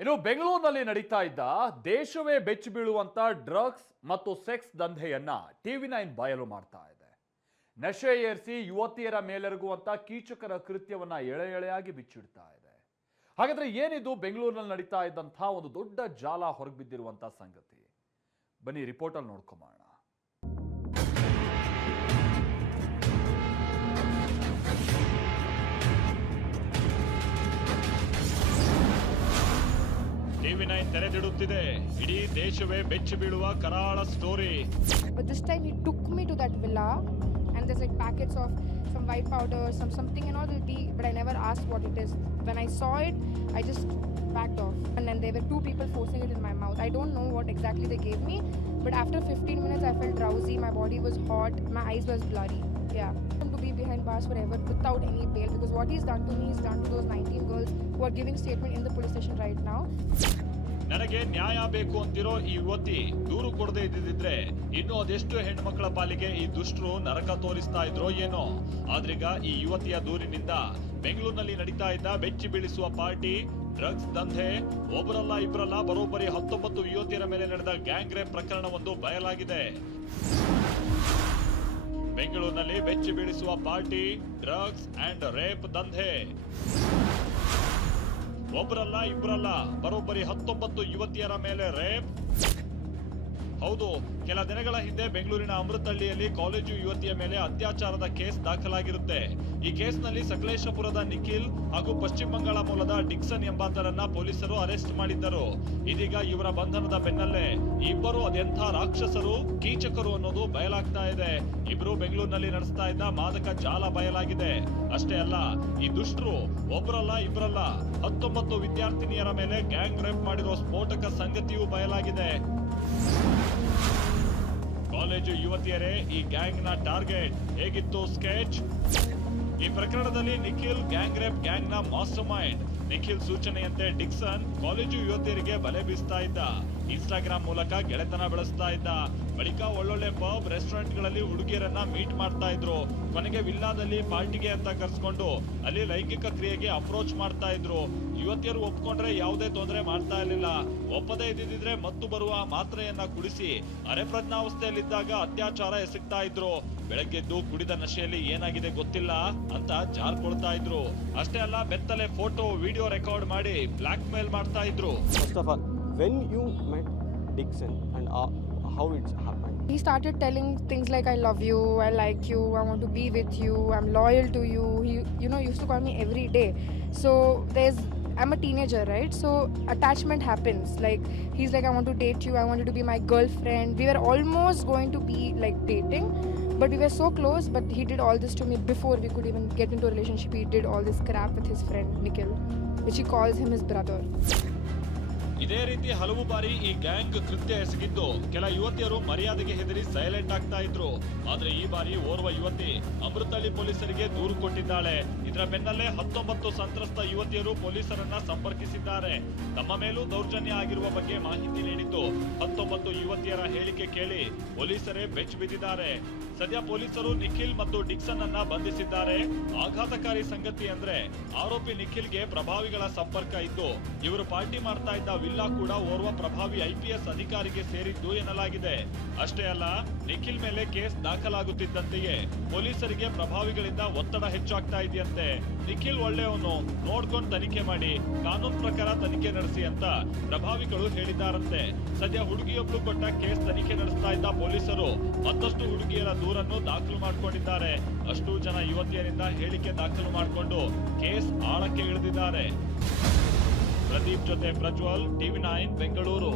ಇನ್ನು ಬೆಂಗಳೂರಿನಲ್ಲಿ ನಡೀತಾ ಇದ್ದ ದೇಶವೇ ಬೆಚ್ಚಿ ಬೀಳುವಂತ ಡ್ರಗ್ಸ್ ಮತ್ತು ಸೆಕ್ಸ್ ದಂಧೆಯನ್ನ TV9 ಬಯಲು ಮಾಡ್ತಾ ಇದೆ. ನಶೆ ಏರಿಸಿ ಯುವತಿಯರ ಮೇಲೆರಗುವಂತ ಕೀಚಕರ ಕೃತ್ಯವನ್ನ ಎಳೆ ಎಳೆಯಾಗಿ ಬಿಚ್ಚಿಡ್ತಾ ಇದೆ. ಹಾಗಾದ್ರೆ ಏನಿದು ಬೆಂಗಳೂರಿನಲ್ಲಿ ನಡೀತಾ ಇದ್ದಂತಹ ಒಂದು ದೊಡ್ಡ ಜಾಲ ಹೊರಗೆ ಬಿದ್ದಿರುವಂತ ಸಂಗತಿ? ಬನ್ನಿ ರಿಪೋರ್ಟ್ ಅಲ್ಲಿ ನೋಡ್ಕೊಂಬೋಣ. TV9 ತೆರೆದಿಡುತ್ತಿದೆ ಇಡೀ ದೇಶವೇ ಬೆಚ್ಚಿ ಬೀಳುವ ಕರಾಳ story. But this time he took me to that villa and there's like packets of some white powder, something and all will be, but I never asked what it is. When I saw it, I just backed off. And then there were two people forcing it in my mouth. I don't know what exactly they gave me, but after 15 minutes I felt drowsy, my body was hot, my eyes was blurry. Yeah. To be behind bars forever without any bail, because what he's done to me is done to those 19 girls who are giving statement in the police station right now. ನನಗೆ ನ್ಯಾಯ ಬೇಕು ಅಂತಿರೋ ಈ ಯುವತಿ ದೂರು ಕೊಡದೇ ಇದ್ದಿದ್ರೆ ಇನ್ನು ಅದೆಷ್ಟು ಹೆಣ್ಮಕ್ಳ ಪಾಲಿಗೆ ಈ ದುಷ್ಟರು ನರಕ ತೋರಿಸ್ತಾ ಇದ್ರೋ ಏನೋ. ಆದ್ರೀಗ ಈ ಯುವತಿಯ ದೂರಿನಿಂದ ಬೆಂಗಳೂರಿನಲ್ಲಿ ನಡೀತಾ ಇದ್ದ ಬೆಚ್ಚಿ ಬೀಳಿಸುವ ಪಾರ್ಟಿ, ಡ್ರಗ್ಸ್ ದಂಧೆ, ಒಬ್ಬರಲ್ಲ ಇಬ್ಬರಲ್ಲ ಬರೋಬ್ಬರಿ 19 ಯುವತಿಯರ ಮೇಲೆ ನಡೆದ ಗ್ಯಾಂಗ್ ರೇಪ್ ಪ್ರಕರಣವೊಂದು ಬಯಲಾಗಿದೆ. ಬೆಂಗಳೂರಿನಲ್ಲಿ ಬೆಚ್ಚಿ ಬೀಳಿಸುವ ಪಾರ್ಟಿ, ಡ್ರಗ್ಸ್ ಅಂಡ್ ರೇಪ್ ದಂಧೆ. ಒಬ್ಬರಲ್ಲ ಇಬ್ಬರಲ್ಲ ಬರೋಬ್ಬರಿ 19 ಯುವತಿಯರ ಮೇಲೆ ರೇಪ್. ಹೌದು, ಕೆಲ ದಿನಗಳ ಹಿಂದೆ ಬೆಂಗಳೂರಿನ ಅಮೃತಹಳ್ಳಿಯಲ್ಲಿ ಕಾಲೇಜು ಯುವತಿಯ ಮೇಲೆ ಅತ್ಯಾಚಾರದ ಕೇಸ್ ದಾಖಲಾಗಿರುತ್ತೆ. ಈ ಕೇಸ್ನಲ್ಲಿ ಸಕಲೇಶಪುರದ ನಿಖಿಲ್ ಹಾಗೂ ಪಶ್ಚಿಮ ಬಂಗಾಳ ಮೂಲದ ಡಿಕ್ಸನ್ ಎಂಬಾತರನ್ನ ಪೊಲೀಸರು ಅರೆಸ್ಟ್ ಮಾಡಿದ್ದರು. ಇದೀಗ ಇವರ ಬಂಧನದ ಬೆನ್ನಲ್ಲೇ ಇಬ್ಬರು ಅದೆಂಥ ರಾಕ್ಷಸರು, ಕೀಚಕರು ಅನ್ನೋದು ಬಯಲಾಗ್ತಾ ಇದೆ. ಇಬ್ರು ಬೆಂಗಳೂರಿನಲ್ಲಿ ನಡೆಸ್ತಾ ಇದ್ದ ಮಾದಕ ಜಾಲ ಬಯಲಾಗಿದೆ. ಅಷ್ಟೇ ಅಲ್ಲ, ಈ ದುಷ್ಟರು ಒಬ್ಬರಲ್ಲ ಇಬ್ಬರಲ್ಲ 19 ವಿದ್ಯಾರ್ಥಿನಿಯರ ಮೇಲೆ ಗ್ಯಾಂಗ್ ರೇಪ್ ಮಾಡಿರೋ ಸ್ಫೋಟಕ ಸಂಗತಿಯೂ ಬಯಲಾಗಿದೆ. ಕಾಲೇಜು ಯುವತಿಯರೇ ಈ ಗ್ಯಾಂಗ್ ನ ಟಾರ್ಗೆಟ್. ಹೇಗಿತ್ತು ಸ್ಕೆಚ್? ಈ ಪ್ರಕರಣದಲ್ಲಿ ನಿಖಿಲ್ ಗ್ಯಾಂಗ್ ರೇಪ್ ಗ್ಯಾಂಗ್ ನ ಮಾಸ್ಟರ್ ಮೈಂಡ್. ನಿಖಿಲ್ ಸೂಚನೆಯಂತೆ ಡಿಕ್ಸನ್ ಕಾಲೇಜು ಯುವತಿಯರಿಗೆ ಬಲೆ ಬೀಸ್ತಾ ಇದ್ದ. ಇನ್ಸ್ಟಾಗ್ರಾಮ್ ಮೂಲಕ ಗೆಳೆತನ ಬೆಳೆಸ್ತಾ ಇದ್ದ. ಬಳಿಕ ಒಳ್ಳೊಳ್ಳೆ ಪಬ್, ರೆಸ್ಟೋರೆಂಟ್ ಗಳಲ್ಲಿ ಹುಡುಗಿಯರನ್ನ ಮೀಟ್ ಮಾಡ್ತಾ ಇದ್ರು. ಕೊನೆಗೆ ವಿಲ್ಲಾದಲ್ಲಿ ಪಾರ್ಟಿಗೆ ಅಂತ ಕರ್ಸ್ಕೊಂಡು ಅಲ್ಲಿ ಲೈಂಗಿಕ ಕ್ರಿಯೆಗೆ ಅಪ್ರೋಚ್ ಮಾಡ್ತಾ ಇದ್ರು. ಯುವತಿಯರು ಒಪ್ಕೊಂಡ್ರೆ ಯಾವುದೇ ತೊಂದರೆ ಮಾಡ್ತಾ ಇರಲಿಲ್ಲ. ಒಪ್ಪದೇ ಇದ್ದಿದ್ರೆ ಮತ್ತು ಬರುವ ಮಾತ್ರೆಯನ್ನ ಕುಡಿಸಿ ಅರೆಪ್ರಜ್ಞಾವಸ್ಥೆಯಲ್ಲಿದ್ದಾಗ ಅತ್ಯಾಚಾರ ಎಸಗ್ತಾ ಇದ್ರು. ಬೆಳಗ್ಗೆದ್ದು ಕುಡಿದ ನಶೆಯಲ್ಲಿ ಏನಾಗಿದೆ ಗೊತ್ತಿಲ್ಲ ಅಂತ ಜಾರ್ಕೊಳ್ತಾ ಇದ್ರು. ಅಷ್ಟೇ ಅಲ್ಲ, ಬೆತ್ತಲೆ ಫೋಟೋ, ವಿಡಿಯೋ ರೆಕಾರ್ಡ್ ಮಾಡಿ ಬ್ಲಾಕ್ ಮೇಲ್ ಮಾಡ್ತಾ ಇದ್ರು. First of all, when you met Dixon and how it happened? He started telling things like I love you, I like you, I want to be with you, I'm loyal to you. He used to call me every day. So I'm a teenager, right? So attachment happens. Like he's like, I want to date you, I want you to be my girlfriend. We were almost going to be like dating, but we were so close. But he did all this to me before we could even get into a relationship. He did all this crap with his friend Nikhil, which he calls him his brother. ಇದೇ ರೀತಿ ಹಲವು ಬಾರಿ ಈ gang ಕೃತ್ಯ ಎಸಗಿದ್ದು ಕೆಲ ಯುವತಿಯರು ಮರ್ಯಾದೆಗೆ ಹೆದರಿ silent ಆಗ್ತಾ ಇದ್ರು. ಆದ್ರೆ ಈ ಬಾರಿ ಓರ್ವ ಯುವತಿ ಅಮೃತಹಳ್ಳಿ ಪೊಲೀಸರಿಗೆ ದೂರು ಕೊಟ್ಟಿದ್ದಾಳೆ. ಇದರ ಬೆನ್ನಲ್ಲೇ 19 ಸಂತ್ರಸ್ತ ಯುವತಿಯರು ಪೊಲೀಸರನ್ನ ಸಂಪರ್ಕಿಸಿದ್ದಾರೆ. ತಮ್ಮ ಮೇಲೂ ದೌರ್ಜನ್ಯ ಆಗಿರುವ ಬಗ್ಗೆ ಮಾಹಿತಿ ನೀಡಿದ್ದು 19 ಯುವತಿಯರ ಹೇಳಿಕೆ ಕೇಳಿ ಪೊಲೀಸರೇ ಬೆಚ್ಚಿ ಬಿದ್ದಿದ್ದಾರೆ. ಸದ್ಯ ಪೊಲೀಸರು ನಿಖಿಲ್ ಮತ್ತು ಡಿಕ್ಸನ್ ಅನ್ನ ಬಂಧಿಸಿದ್ದಾರೆ. ಆಘಾತಕಾರಿ ಸಂಗತಿ ಅಂದ್ರೆ ಆರೋಪಿ ನಿಖಿಲ್ಗೆ ಪ್ರಭಾವಿಗಳ ಸಂಪರ್ಕ ಇದ್ದು ಇವರು ಪಾರ್ಟಿ ಮಾಡ್ತಾ ಇದ್ದ ವಿಲ್ಲಾ ಕೂಡ ಓರ್ವ ಪ್ರಭಾವಿ IPS ಅಧಿಕಾರಿಗೆ ಸೇರಿದ್ದು ಎನ್ನಲಾಗಿದೆ. ಅಷ್ಟೇ ಅಲ್ಲ, ನಿಖಿಲ್ ಮೇಲೆ ಕೇಸ್ ದಾಖಲಾಗುತ್ತಿದ್ದಂತೆಯೇ ಪೊಲೀಸರಿಗೆ ಪ್ರಭಾವಿಗಳಿಂದ ಒತ್ತಡ ಹೆಚ್ಚಾಗ್ತಾ ಇದೆಯಂತೆ. ನಿಖಿಲ್ ಒಳ್ಳೆಯವನು, ನೋಡ್ಕೊಂಡು ತನಿಖೆ ಮಾಡಿ, ಕಾನೂನು ಪ್ರಕಾರ ತನಿಖೆ ನಡೆಸಿ ಅಂತ ಪ್ರಭಾವಿಗಳು ಹೇಳಿದ್ದಾರಂತೆ. ಸದ್ಯ ಹುಡುಗಿಯೊಬ್ಳು ಕೊಟ್ಟ ಕೇಸ್ ತನಿಖೆ ನಡೆಸ್ತಾ ಇದ್ದ ಪೊಲೀಸರು ಮತ್ತಷ್ಟು ಹುಡುಗಿಯರ ದೂರನ್ನು ದಾಖಲು ಮಾಡಿಕೊಂಡಿದ್ದಾರೆ. ಅಷ್ಟು ಜನ ಯುವತಿಯರಿಂದ ಹೇಳಿಕೆ ದಾಖಲು ಮಾಡಿಕೊಂಡು ಕೇಸ್ ಆಳಕ್ಕೆ ಇಳಿದಿದ್ದಾರೆ. ಪ್ರದೀಪ್ ಜೊತೆ ಪ್ರಜ್ವಲ್, TV9 ಬೆಂಗಳೂರು.